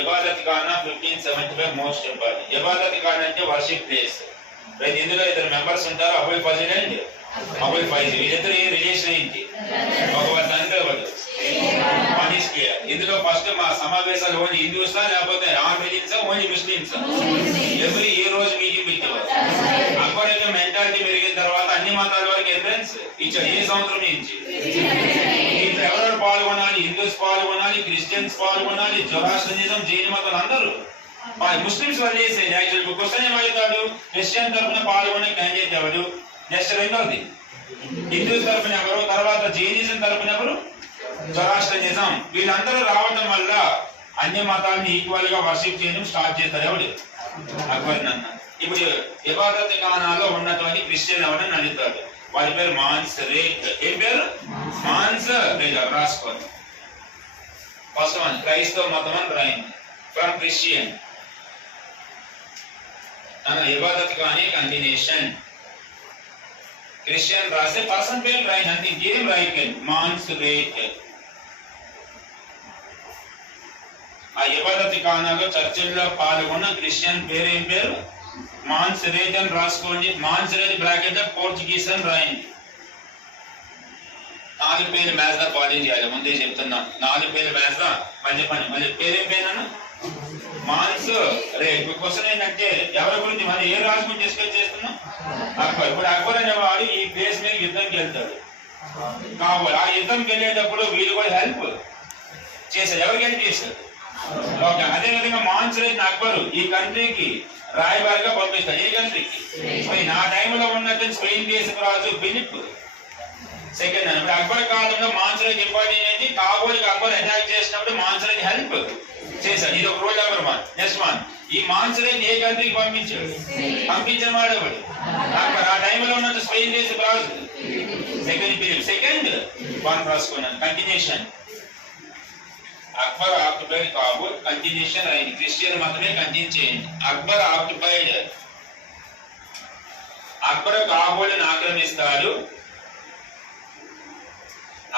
ఇబాదత్ ఖానా 1575 most important. ఇబాదత్ ఖానా అంటే worship place. Right. ఇందులో ఇద్దరు మెంబర్స్ ఉంటారు, అబుల్ ఫజిల్ అండ్ అబుల్ ఫైజ్. వీళ్ళిద్దరు ఏ రిలేషన్ ఏంటి? భగవత్ అంటే ఇందులో ఫస్ట్ మా సమావేశాలు ఓన్లీ హిందూసా లేకపోతే నాన్ రిలీజియన్స్ ఓన్లీ ముస్లిమ్స్? ఎవరి ఏ రోజు మీటింగ్ పెట్టేవారు. అక్బర్ యొక్క మెంటాలిటీ పెరిగిన తర్వాత అన్ని మతాల వరకు ఎంట్రన్స్ ఇచ్చాడు. ఏ సంవత్సరం నుంచి? దీంట్లో ఎవరెవరు పాల్గొనాలి? హిందూస్ పాల్గొనాలి, క్రిస్టియన్స్ పాల్గొనాలి, జొరాస్ట్రియనిజం, జైన మతాలు అందరూ. ముస్లిమ్స్ వాళ్ళు చేసేది యాక్చువల్ క్వశ్చన్ ఏమవుతాడు? క్రిస్టియన్ తరఫున పాల్గొనే క్యాండిడేట్ ఎవరు? నెక్స్ట్ రెండవది హిందూస్ తరఫున ఎవరు, తర్వాత జైనిజం తరఫున ఎవరు, జొరాస్ట్రియనిజం. వీళ్ళందరూ రావడం వల్ల అన్ని మతాలను ఈక్వల్ గా వర్షిప్ చేయడం స్టార్ట్ చేస్తారు. ఎవరు? అక్బర్ నాన్న. ఇప్పుడు ఇబాదత్ ఖానాలో ఉన్నటువంటి క్రిస్టియన్ ఎవరని అడుగుతాడు. వారి పేరు మాన్స్ రేక్. ఏం పేరు? మాన్స్ రేక్. రాసుకోండి. ఫస్ట్ వన్ క్రైస్తవ మతం అని రాయండి. ఫ్రమ్ క్రిస్టియన్ అన్న ఇబాదత్ ఖానీ కంటిన్యూషన్. క్రిస్టియన్ రాస్తే పర్సన్ పేరు రాయండి, అంతే ఇంకేం రాయకండి. మాన్స్ రేక్. ఆ ఇబాదత్ ఖానాలో చర్చిల్లో పాల్గొన్న క్రిస్టియన్ పేరు ఏం పేరు? మాన్స్ రేట్ అని రాసుకోండి. మాన్స్ రేట్ బ్రాకెట్ పోర్చుగీస్ అని రాయండి. 4 పేర్లు మ్యాచ్ దా పాలింగ్ చేయాలి. ముందే చెప్తున్నా, 4 పేర్లు మ్యాచ్ దా. మళ్ళీ పేరేం పేరు? మాన్స్ రేట్. క్వశ్చన్ ఏంటంటే ఎవరి గురించి మనం ఏ రాజు గురించి డిస్కస్ చేస్తున్నాం? అక్బర్. ఇప్పుడు అక్బర్ అనేవాడు ఈ ప్లేస్ మీద యుద్ధంకి వెళ్తాడు కాబోలు. ఆ యుద్ధంకి వెళ్ళేటప్పుడు వీళ్ళు కూడా హెల్ప్ చేశారు. ఎవరికి హెల్ప్ చేశారు? ఓకే. అదే విధంగా మాన్స్ రేట్ అక్బర్ ఈ కంట్రీకి రాయబారిగా పంపిస్తాడు. ఏ కంట్రీకి? స్పెయిన్. ఆ టైంలో ఉన్నట్టు స్పెయిన్ దేశపు రాజు ఫిలిప్ సెకండ్. ఇప్పుడు అక్బర్ కాలంలో మాన్స్ రేట్ ఇంపార్టెంట్ ఏంటి? కాబోలుకి అక్బర్ అటాక్ చేసినప్పుడు మాన్స్ రేట్ హెల్ప్ చేశాడు. ఇది ఒక రూల్ నెంబర్ 1. నెక్స్ట్ వన్, ఈ మాన్స్ రేట్ ఏ కంట్రీకి పంపించాడు? పంపించిన వాడేవాడు అక్బర్. ఆ టైంలో ఉన్నట్టు స్పెయిన్ దేశపు రాజు సెకండ్ ఫిలిప్. సెకండ్ 1 రాసుకున్నాను. Continuation. Akbar occupied Kabul. Continuation అయింది. క్రిస్టియన్ మతమే కంటిన్యూ చేయండి. అక్బర్ ఆక్యుపైడ్. అక్బర్ కాబూల్ని ఆక్రమిస్తాడు.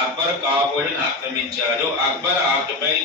అక్బర్ కాబూల్ని ఆక్రమించాడు. అక్బర్ ఆక్యుపైడ్